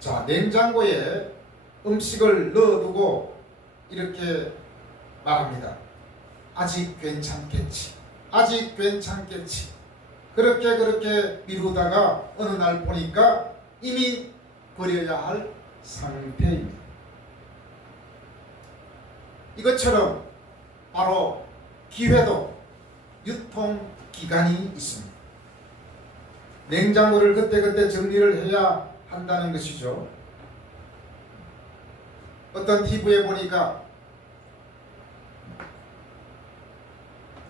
자, 냉장고에 음식을 넣어두고 이렇게 말합니다. 아직 괜찮겠지. 아직 괜찮겠지. 그렇게 미루다가 어느 날 보니까 이미 버려야 할 상태입니다. 이것처럼 바로 기회도 유통기간이 있습니다. 냉장고를 그때그때 정리를 해야 한다는 것이죠. 어떤 TV에 보니까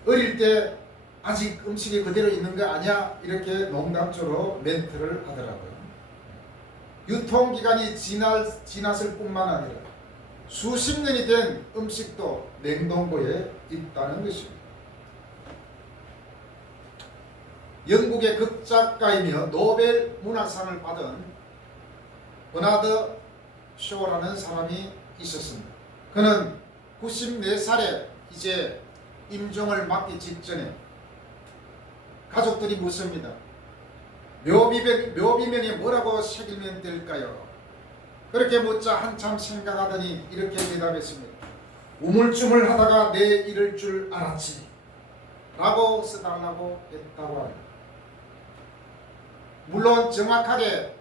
어릴 때 아직 음식이 그대로 있는 거 아니야? 이렇게 농담조로 멘트를 하더라고요. 유통기간이 지났을 뿐만 아니라 수십 년이 된 음식도 냉동고에 있다는 것입니다. 영국의 극작가이며 노벨 문학상을 받은 버나드 쇼라는 사람이 있었습니다. 그는 94살에 이제 임종을 맞기 직전에 가족들이 묻습니다. 묘비명에 뭐라고 새기면 될까요? 그렇게 묻자 한참 생각하더니 이렇게 대답했습니다. 우물쭈물하다가 내 이럴 줄 알았지 라고 써달라고 했다고 합니다. 물론 정확하게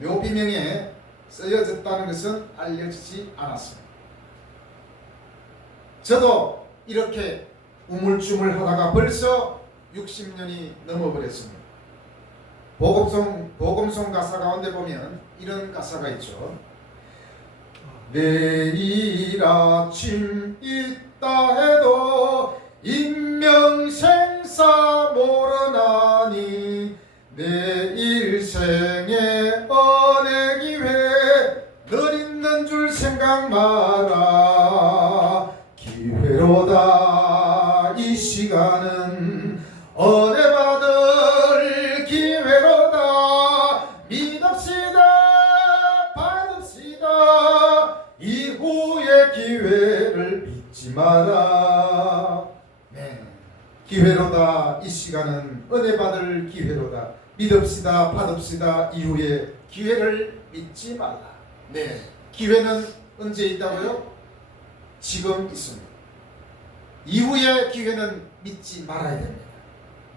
묘비명에 쓰여졌다는 것은 알려지지 않았습니다. 저도 이렇게 우물쭈물하다가 벌써 60년이 넘어버렸습니다. 복음송 가사 가운데 보면 이런 가사가 있죠. 내일 아침 있다 해도 인명생사 모르나니 내 일생의 은혜 기회 늘 있는 줄 생각 마라. 기회로다 이 시간은 은혜 받을 기회로다. 믿읍시다 받읍시다 이후의 기회를 잊지 마라. 네, 기회로다 이 시간은 은혜 받을 기회로다. 믿읍시다 받읍시다 이후의 기회를 잊지 말라. 네, 기회는 언제 있다고요? 지금 있습니다. 이후의 기회는 믿지 말아야 됩니다.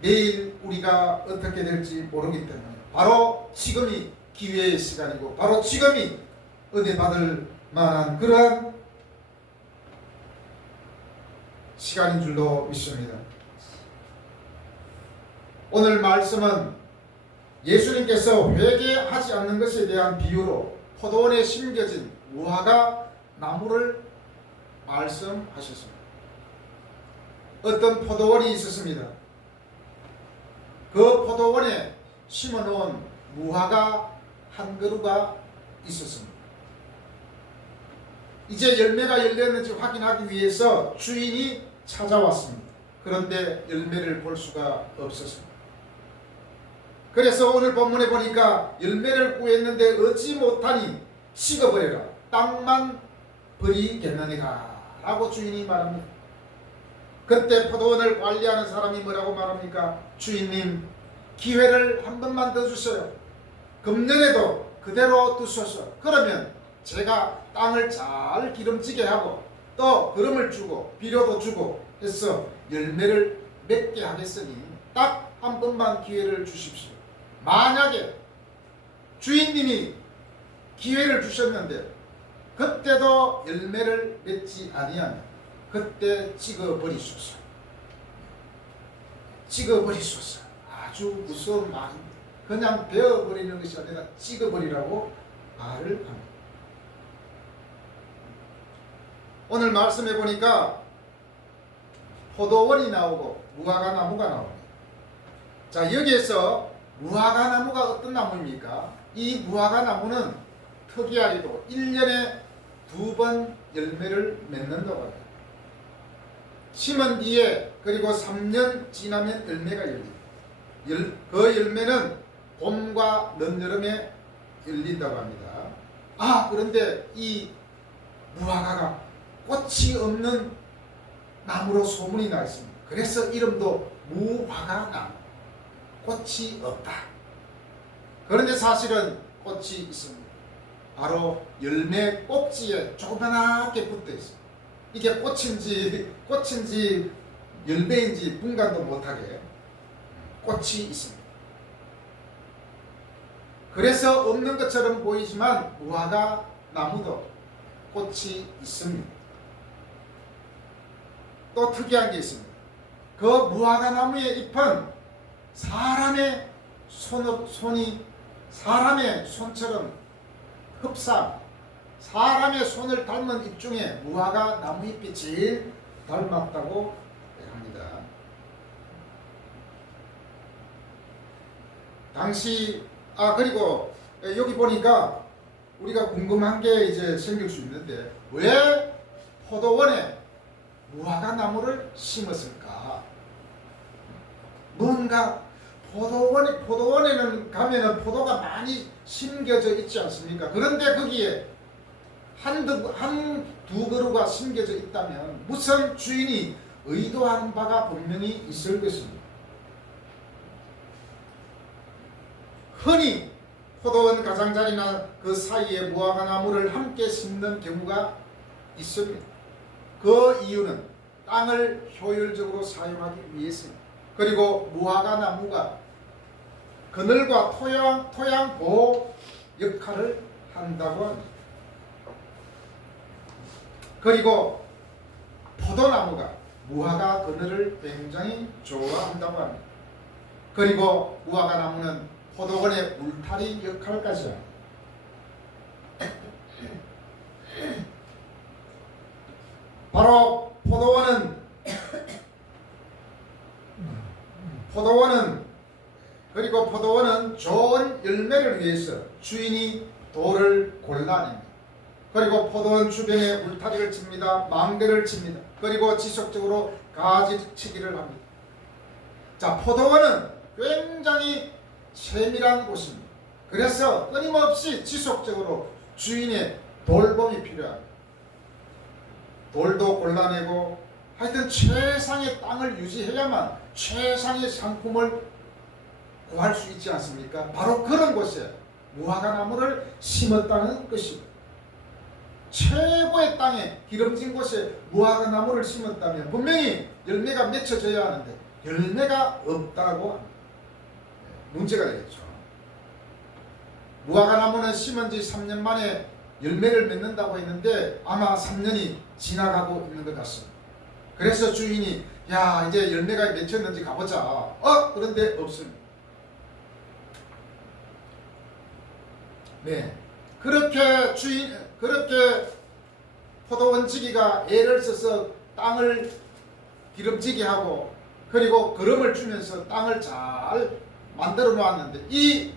내일 우리가 어떻게 될지 모르기 때문에 바로 지금이 기회의 시간이고 바로 지금이 은혜 받을 만한 그러한 시간인 줄로 믿습니다. 오늘 말씀은 예수님께서 회개하지 않는 것에 대한 비유로 포도원에 심겨진 무화과 나무를 말씀하셨습니다. 어떤 포도원이 있었습니다. 그 포도원에 심어놓은 무화과 한 그루가 있었습니다. 이제 열매가 열렸는지 확인하기 위해서 주인이 찾아왔습니다. 그런데 열매를 볼 수가 없었습니다. 그래서 오늘 본문에 보니까 열매를 구했는데 얻지 못하니 식어버려라. 땅만 버리겠느니라 라고 주인이 말합니다. 그때 포도원을 관리하는 사람이 뭐라고 말합니까? 주인님, 기회를 한 번만 더 주세요. 금년에도 그대로 두소서. 그러면 제가 땅을 잘 기름지게 하고 또 거름을 주고 비료도 주고 해서 열매를 맺게 하겠으니 딱 한 번만 기회를 주십시오. 만약에 주인님이 기회를 주셨는데 그때도 열매를 맺지 아니하면 그때 찍어버리소서. 찍어버리소서. 아주 무서운 말입니다. 그냥 베어버리는 것이 아니라 찍어버리라고 말을 합니다. 오늘 말씀해 보니까 포도원이 나오고 무화과 나무가 나옵니다. 자, 여기에서 무화과 나무가 어떤 나무입니까? 이 무화과 나무는 특이하게도 1년에 2번 열매를 맺는다고 합니다. 심은 뒤에 그리고 3년 지나면 열매가 열립니다. 그 열매는 봄과 늦여름에 열린다고 합니다. 그런데 이 무화과가 꽃이 없는 나무로 소문이 나 있습니다. 그래서 이름도 무화과 나무. 꽃이 없다. 그런데 사실은 꽃이 있습니다. 바로 열매 꼭지에 조그맣게 붙어 있어요. 이게 꽃인지 열매인지 분간도 못하게 꽃이 있습니다. 그래서 없는 것처럼 보이지만 무화과 나무도 꽃이 있습니다. 또 특이한 게 있습니다. 그 무화과 나무의 잎은 사람의 손처럼 흡사, 사람의 손을 닮은 잎 중에 무화과 나무 잎이 제일 닮았다고 합니다. 당시 그리고 여기 보니까 우리가 궁금한 게 이제 생길 수 있는데 왜 포도원에 무화과 나무를 심었을까? 뭔가 포도원에는 가면은 포도가 많이 심겨져 있지 않습니까? 그런데 거기에 한두 그루가 심겨져 있다면 무슨 주인이 의도한 바가 분명히 있을 것입니다. 흔히 포도원 가장자리나 그 사이에 무화과 나무를 함께 심는 경우가 있습니다. 그 이유는 땅을 효율적으로 사용하기 위해서입니다. 그리고 무화과 나무가 그늘과 토양 보호 역할을 한다고 합니다. 그리고 포도나무가 무화과 그늘을 굉장히 좋아한다고 합니다. 그리고 무화과 나무는 포도원의 울타리 역할까지 합니다. 바로 포도원은 좋은 열매를 위해서 주인이 돌을 골라냅니다. 그리고 포도원 주변에 울타리를 칩니다. 망대를 칩니다. 그리고 지속적으로 가지치기를 합니다. 자, 포도원은 굉장히 세밀한 곳입니다. 그래서 끊임없이 지속적으로 주인의 돌봄이 필요합니다. 돌도 골라내고 하여튼 최상의 땅을 유지해야만 최상의 상품을 구할 수 있지 않습니까? 바로 그런 곳에 무화과 나무를 심었다는 것입니다. 최고의 땅에 기름진 곳에 무화과 나무를 심었다면 분명히 열매가 맺혀져야 하는데 열매가 없다고 문제가 되겠죠. 무화과 나무는 심은 지 3년 만에 열매를 맺는다고 했는데 아마 3년이 지나가고 있는 것 같습니다. 그래서 주인이 야 이제 열매가 맺혔는지 가보자. 그런데 없습니다. 네, 그렇게 포도원지기가 애를 써서 땅을 기름지게 하고 그리고 거름을 주면서 땅을 잘 만들어 놓았는데 이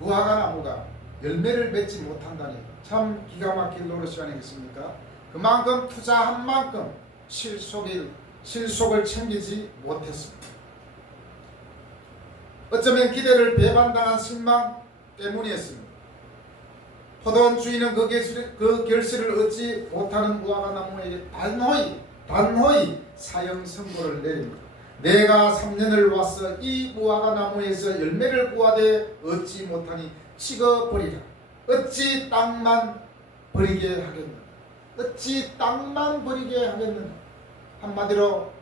무화과 나무가 열매를 맺지 못한다니 참 기가 막힐 노릇이 아니겠습니까? 그만큼 투자한 만큼 실속을 챙기지 못했습니다. 어쩌면 기대를 배반당한 실망 때문이었습니다. 포도원 주인은 그 결실을 얻지 못하는 무화과 나무에게 단호히 사형 선고를 내립니다. 내가 3년을 와서 이 무화과 나무에서 열매를 구하되 얻지 못하니 찍어버리라. 어찌 땅만 버리게 하겠느냐. 어찌 땅만 버리게 하겠느냐. 한마디로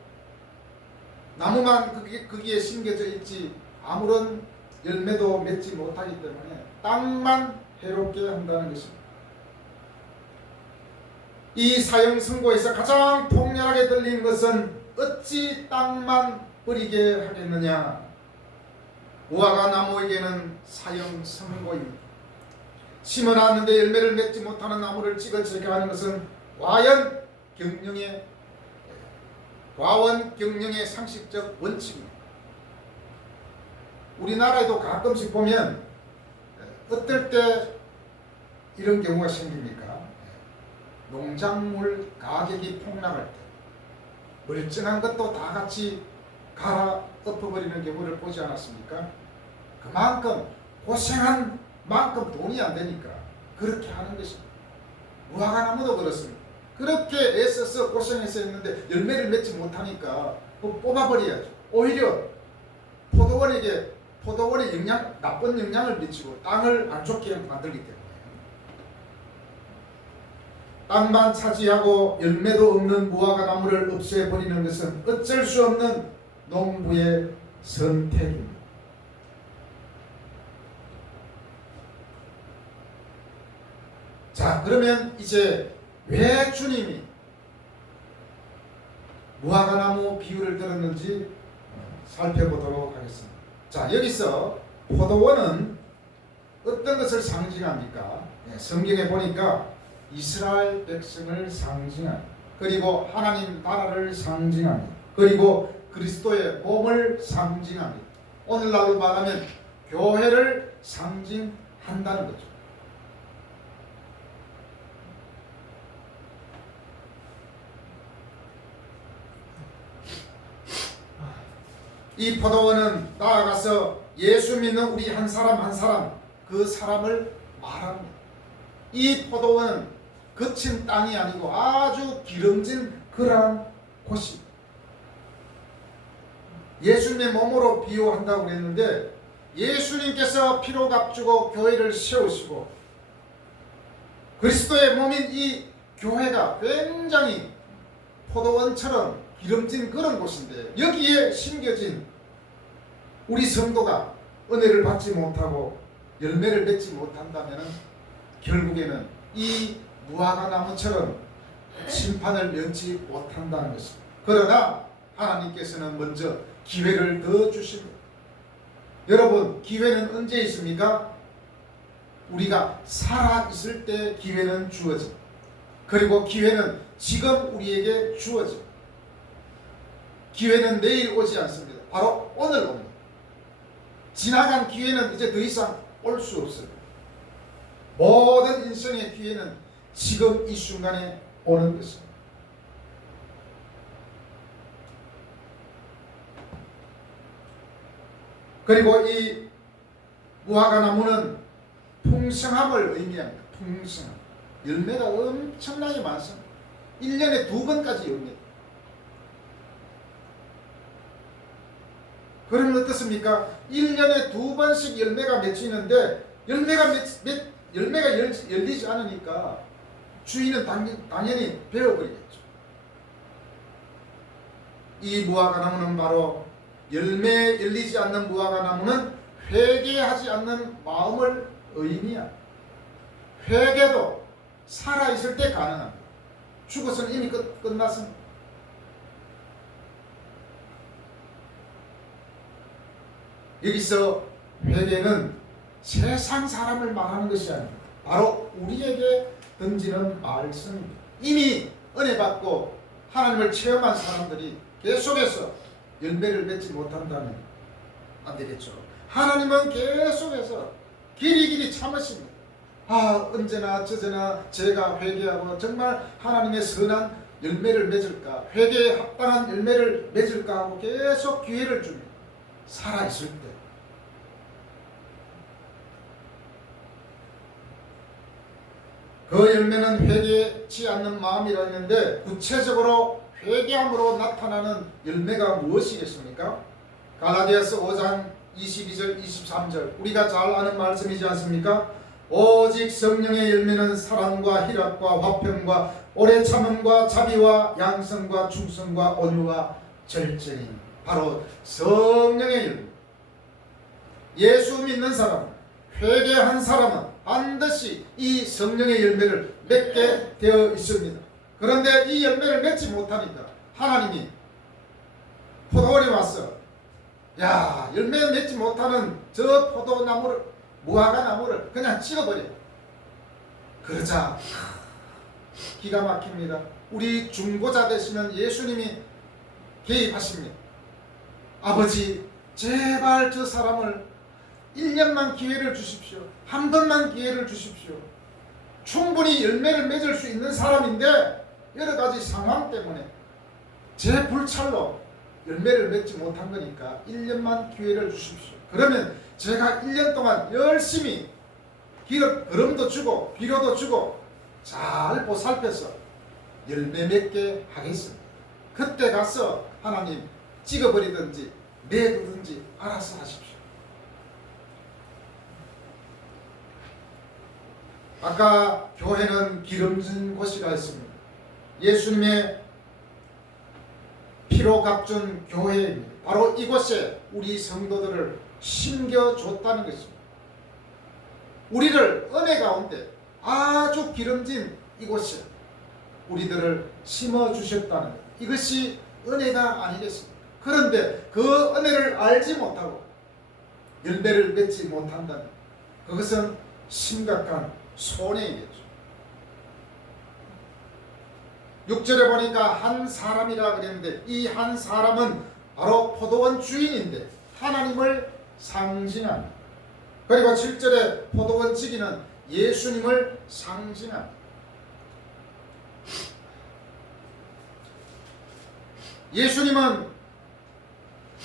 나무만 거기에 심겨져 있지 아무런 열매도 맺지 못하기 때문에 땅만 해롭게 한다는 것입니다. 이 사형 선고에서 가장 통렬하게 들리는 것은 어찌 땅만 버리게 하겠느냐. 무화과 나무에게는 사형 선고입니다. 심어놨는데 열매를 맺지 못하는 나무를 찍어채게 하는 것은 과원 경영의 상식적 원칙입니다. 우리나라에도 가끔씩 보면 어떨 때 이런 경우가 생깁니까? 농작물 가격이 폭락할 때 멀쩡한 것도 다 같이 갈아 엎어버리는 경우를 보지 않았습니까? 그만큼 고생한 만큼 돈이 안 되니까 그렇게 하는 것입니다. 무화과 나무도 그렇습니다. 그렇게 애써서 고생해서 했는데 열매를 맺지 못하니까 뽑아버려야죠. 오히려 포도원에 나쁜 영향을 미치고 땅을 안 좋게 만들기 때문에 땅만 차지하고 열매도 없는 무화과 나무를 없애버리는 것은 어쩔 수 없는 농부의 선택입니다. 자, 그러면 이제 왜 주님이 무화과 나무 비유를 들었는지 살펴보도록 하겠습니다. 자, 여기서 포도원은 어떤 것을 상징합니까? 성경에 보니까 이스라엘 백성을 상징합니다. 그리고 하나님 나라를 상징합니다. 그리고 그리스도의 몸을 상징합니다. 오늘날로 말하면 교회를 상징한다는 거죠. 이 포도원은 나아가서 예수 믿는 우리 한 사람 한 사람, 그 사람을 말합니다. 이 포도원은 거친 땅이 아니고 아주 기름진 그러한 곳이, 예수님의 몸으로 비유한다고 그랬는데, 예수님께서 피로 값주고 교회를 세우시고 그리스도의 몸인 이 교회가 굉장히 포도원처럼 기름진 그런 곳인데, 여기에 심겨진 우리 성도가 은혜를 받지 못하고 열매를 맺지 못한다면 결국에는 이 무화과 나무처럼 심판을 면치 못한다는 것입니다. 그러나 하나님께서는 먼저 기회를 더 주십니다. 여러분, 기회는 언제 있습니까? 우리가 살아있을 때 기회는 주어집니다. 그리고 기회는 지금 우리에게 주어집니다. 기회는 내일 오지 않습니다. 바로 오늘 옵니다. 지나간 기회는 이제 더 이상 올 수 없습니다. 모든 인생의 기회는 지금 이 순간에 오는 것입니다. 그리고 이 무화과 나무는 풍성함을 의미합니다. 풍성함. 열매가 엄청나게 많습니다. 1년에 2번까지 엽니다. 그러면 어떻습니까? 1년에 2번씩 열매가 맺히는데 열매가 열리지 않으니까 주인은 당연히 베어버리겠죠. 이 무화과 나무는 바로 열매 열리지 않는 무화과 나무는 회개하지 않는 마음을 의미합니다. 회개도 살아있을 때 가능합니다. 죽어서는 이미 끝났습니다. 여기서 회개는 세상 사람을 말하는 것이 아닙니다. 바로 우리에게 던지는 말씀입니다. 이미 은혜 받고 하나님을 체험한 사람들이 계속해서 열매를 맺지 못한다면 안 되겠죠. 하나님은 계속해서 길이길이 참으십니다. 언제나 저제나 제가 회개하고 정말 하나님의 선한 열매를 맺을까, 회개에 합당한 열매를 맺을까 하고 계속 기회를 줍니다. 살아있을 때. 그 열매는 회개치 않는 마음이라 했는데, 구체적으로 회개함으로 나타나는 열매가 무엇이겠습니까? 갈라디아서 5장 22절 23절 우리가 잘 아는 말씀이지 않습니까? 오직 성령의 열매는 사랑과 희락과 화평과 오래 참음과 자비와 양성과 충성과 온유와 절제니, 바로 성령의 열매. 예수 믿는 사람, 회개한 사람은 반드시 이 성령의 열매를 맺게 되어 있습니다. 그런데 이 열매를 맺지 못하니까 하나님이 포도원에 와서 열매 맺지 못하는 저 포도나무를, 무화과 나무를 그냥 찍어버려. 그러자 기가 막힙니다. 우리 중보자 되시는 예수님이 개입하십니다. 아버지, 제발 저 사람을 1년만 기회를 주십시오. 한 번만 기회를 주십시오. 충분히 열매를 맺을 수 있는 사람인데 여러 가지 상황 때문에 제 불찰로 열매를 맺지 못한 거니까 1년만 기회를 주십시오. 그러면 제가 1년 동안 열심히 기름도 주고 비료도 주고 잘 보살펴서 열매 맺게 하겠습니다. 그때 가서 하나님 찍어버리든지 내두든지 알아서 하십시오. 아까 교회는 기름진 곳이라 했습니다. 예수님의 피로 값준 교회입니다. 바로 이곳에 우리 성도들을 심겨줬다는 것입니다. 우리를 은혜 가운데 아주 기름진 이곳에 우리들을 심어주셨다는 것, 이것이 은혜가 아니겠습니까? 그런데 그 은혜를 알지 못하고 열매를 맺지 못한다면 그것은 심각한 손해이겠죠. 6절에 보니까 한 사람이라 그랬는데 이 한 사람은 바로 포도원 주인인데 하나님을 상징합니다. 그리고 7절에 포도원 지기는 예수님을 상징합니다. 예수님은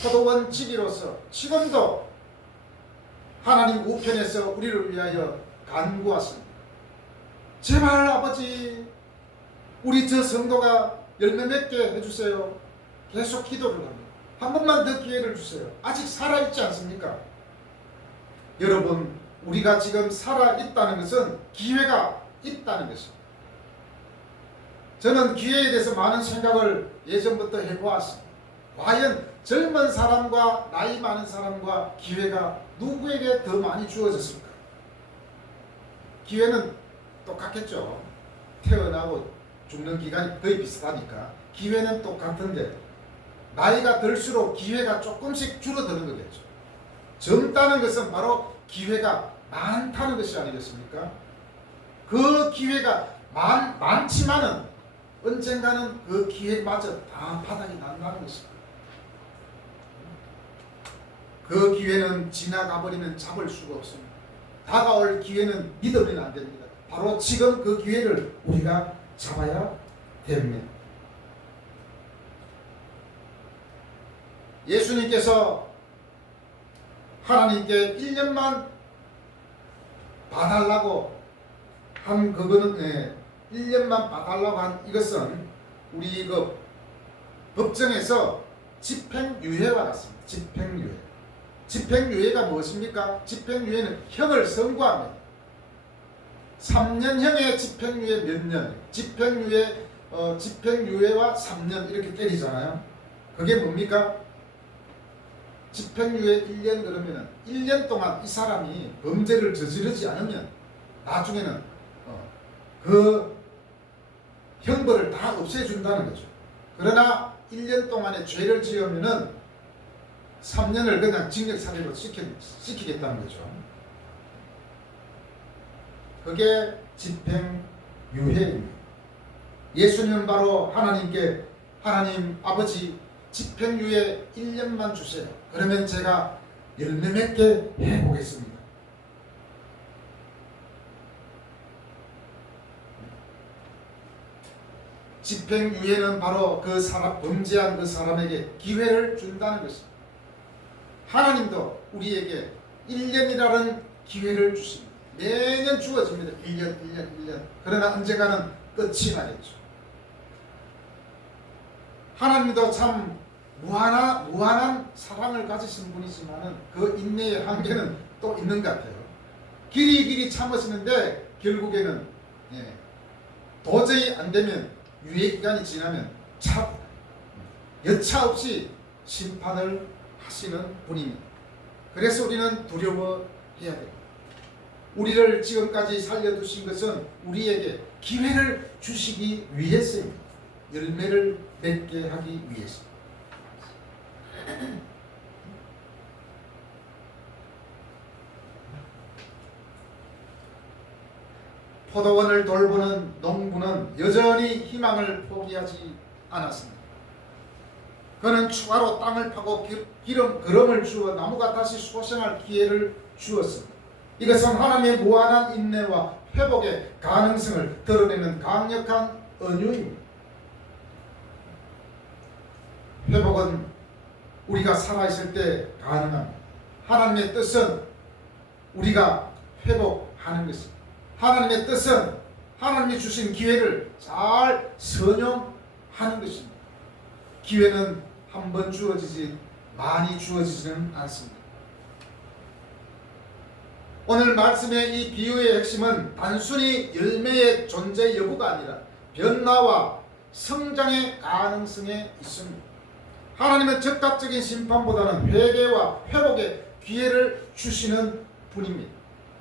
포도원 지기로서 지금도 하나님 우편에서 우리를 위하여 간구하십니다. 제발 아버지, 우리 저 성도가 열매 맺게 해주세요. 계속 기도를 합니다. 한 번만 더 기회를 주세요. 아직 살아있지 않습니까? 여러분, 우리가 지금 살아있다는 것은 기회가 있다는 것입니다. 저는 기회에 대해서 많은 생각을 예전부터 해보았습니다. 과연 젊은 사람과 나이 많은 사람과 기회가 누구에게 더 많이 주어졌을까? 기회는 똑같겠죠. 태어나고 죽는 기간이 거의 비슷하니까 기회는 똑같은데 나이가 들수록 기회가 조금씩 줄어드는 거겠죠. 젊다는 것은 바로 기회가 많다는 것이 아니겠습니까? 그 기회가 많지만은 언젠가는 그 기회마저 다 바닥이 난다는 것입니다. 그 기회는 지나가 버리면 잡을 수가 없습니다. 다가올 기회는 믿으면 안 됩니다. 바로 지금 그 기회를 우리가 잡아야 됩니다. 예수님께서 하나님께 1년만 봐달라고 한 그거는 1년만 봐달라고 한 이것은 우리 그 법정에서 집행유예와 같습니다. 집행유예. 집행유예가 무엇입니까? 집행유예는 형을 선고합니다. 3년형의 집행유예 몇 년? 집행유예와 3년 이렇게 때리잖아요. 그게 뭡니까? 집행유예 1년 그러면은 1년 동안 이 사람이 범죄를 저지르지 않으면 나중에는 그 형벌을 다 없애준다는 거죠. 그러나 1년 동안에 죄를 지으면은 3년을 그냥 징역살이로 시키겠다는 거죠. 그게 집행유예입니다. 예수님은 바로 하나님께 하나님 아버지 집행유예 1년만 주세요. 그러면 제가 열매 맺게 해보겠습니다. 집행유예는 바로 그 사람, 범죄한 그 사람에게 기회를 준다는 것입니다. 하나님도 우리에게 1년이라는 기회를 주십니다. 매년 주어집니다. 1년. 그러나 언젠가는 끝이 나겠죠. 하나님도 참 무한한 사랑을 가지신 분이지만 그 인내의 한계는 또 있는 것 같아요. 길이 참으시는데 결국에는 도저히 안 되면 유예기간이 지나면 여차 없이 심판을 하시는 분입니다. 그래서 우리는 두려워해야 됩니다. 우리를 지금까지 살려두신 것은 우리에게 기회를 주시기 위해서입니다. 열매를 맺게 하기 위해서. 포도원을 돌보는 농부는 여전히 희망을 포기하지 않았습니다. 그는 추가로 땅을 파고 기름을 주어 나무가 다시 솟아날 기회를 주었습니다. 이것은 하나님의 무한한 인내와 회복의 가능성을 드러내는 강력한 은유입니다. 회복은 우리가 살아있을 때 가능합니다. 하나님의 뜻은 우리가 회복하는 것입니다. 하나님의 뜻은 하나님이 주신 기회를 잘 선용하는 것입니다. 기회는 한 번 주어지지 많이 주어지지는 않습니다. 오늘 말씀의 이 비유의 핵심은 단순히 열매의 존재 여부가 아니라 변화와 성장의 가능성에 있습니다. 하나님은 즉각적인 심판보다는 회개와 회복의 기회를 주시는 분입니다.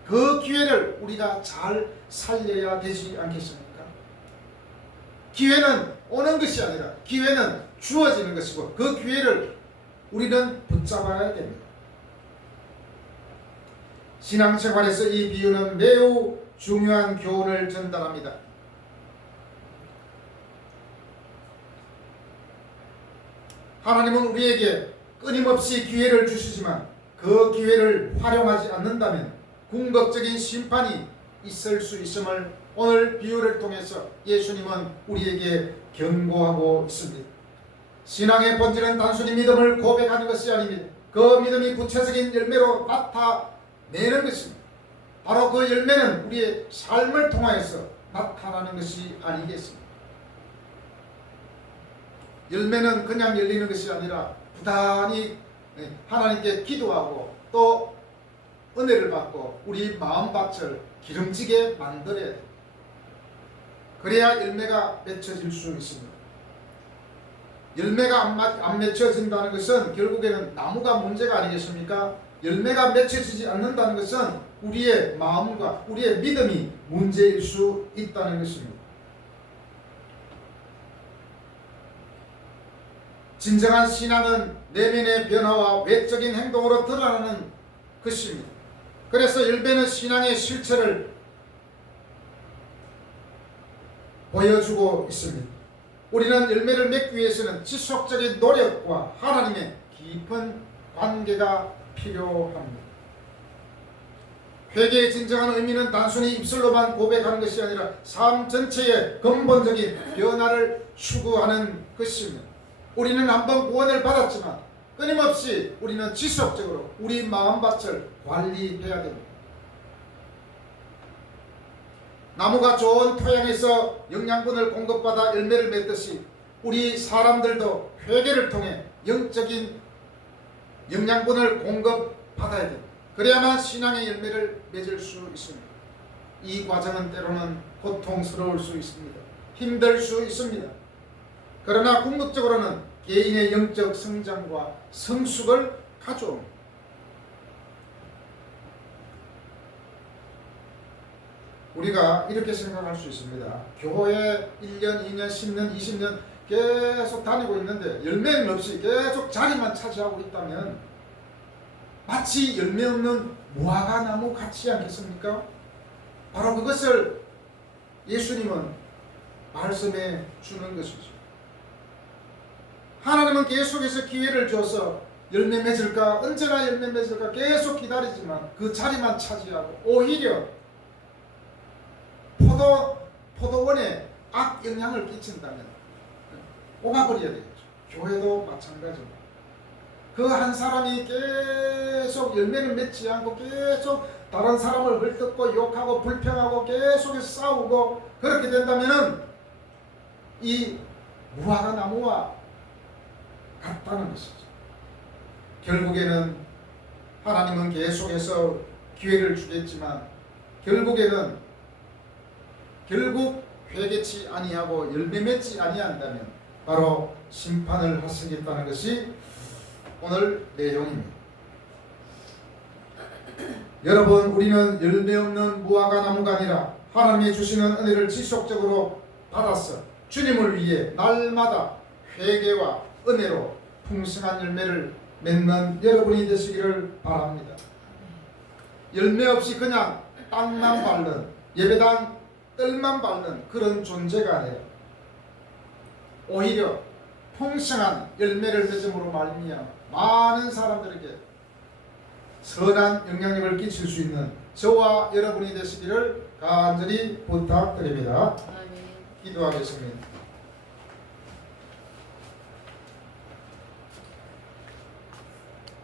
그 기회를 우리가 잘 살려야 되지 않겠습니까? 기회는 오는 것이 아니라 기회는 주어지는 것이고 그 기회를 우리는 붙잡아야 됩니다. 신앙생활에서 이 비유는 매우 중요한 교훈을 전달합니다. 하나님은 우리에게 끊임없이 기회를 주시지만 그 기회를 활용하지 않는다면 궁극적인 심판이 있을 수 있음을 오늘 비유를 통해서 예수님은 우리에게 경고하고 있습니다. 신앙의 본질은 단순히 믿음을 고백하는 것이 아닙니다. 그 믿음이 구체적인 열매로 나타내는 것입니다. 바로 그 열매는 우리의 삶을 통하여서 나타나는 것이 아니겠습니까? 열매는 그냥 열리는 것이 아니라 부단히 하나님께 기도하고 또 은혜를 받고 우리 마음밭을 기름지게 만들어야 됩니다. 그래야 열매가 맺혀질 수 있습니다. 열매가 안 맺혀진다는 것은 결국에는 나무가 문제가 아니겠습니까? 열매가 맺혀지지 않는다는 것은 우리의 마음과 우리의 믿음이 문제일 수 있다는 것입니다. 진정한 신앙은 내면의 변화와 외적인 행동으로 드러나는 것입니다. 그래서 열매는 신앙의 실체를 보여주고 있습니다. 우리는 열매를 맺기 위해서는 지속적인 노력과 하나님의 깊은 관계가 필요합니다. 회개의 진정한 의미는 단순히 입술로만 고백하는 것이 아니라 삶 전체의 근본적인 변화를 추구하는 것입니다. 우리는 한번 구원을 받았지만 끊임없이 우리는 지속적으로 우리 마음밭을 관리해야 됩니다. 나무가 좋은 토양에서 영양분을 공급받아 열매를 맺듯이 우리 사람들도 회개를 통해 영적인 영양분을 공급받아야 됩니다. 그래야만 신앙의 열매를 맺을 수 있습니다. 이 과정은 때로는 고통스러울 수 있습니다. 힘들 수 있습니다. 그러나 궁극적으로는 개인의 영적 성장과 성숙을 가져옵니다. 우리가 이렇게 생각할 수 있습니다. 교회 1년, 2년, 10년, 20년 계속 다니고 있는데 열매는 없이 계속 자리만 차지하고 있다면 마치 열매 없는 무화과 나무 같지 않겠습니까? 바로 그것을 예수님은 말씀해 주는 것이죠. 하나님은 계속해서 기회를 줘서 열매 맺을까, 언제나 열매 맺을까 계속 기다리지만 그 자리만 차지하고 오히려 포도원에 악영향을 끼친다면 뽑아버려야 되겠죠. 교회도 마찬가지입니다. 그 한 사람이 계속 열매를 맺지 않고 계속 다른 사람을 헐뜯고 욕하고 불평하고 계속해서 싸우고 그렇게 된다면 이 무화과 나무와 같다는 것이죠. 결국에는 하나님은 계속해서 기회를 주겠지만 결국 회개치 아니하고 열매 맺지 아니한다면 바로 심판을 하시겠다는 것이 오늘 내용입니다. 여러분, 우리는 열매 없는 무화과 나무가 아니라 하나님이 주시는 은혜를 지속적으로 받아서 주님을 위해 날마다 회개와 은혜로 풍성한 열매를 맺는 여러분이 되시기를 바랍니다. 열매 없이 그냥 땅만 밟는 예배당 뜰만 밟는 그런 존재가 아니라 오히려 풍성한 열매를 맺음으로 말미암아 많은 사람들에게 선한 영향력을 끼칠 수 있는 저와 여러분이 되시기를 간절히 부탁드립니다. 기도하겠습니다.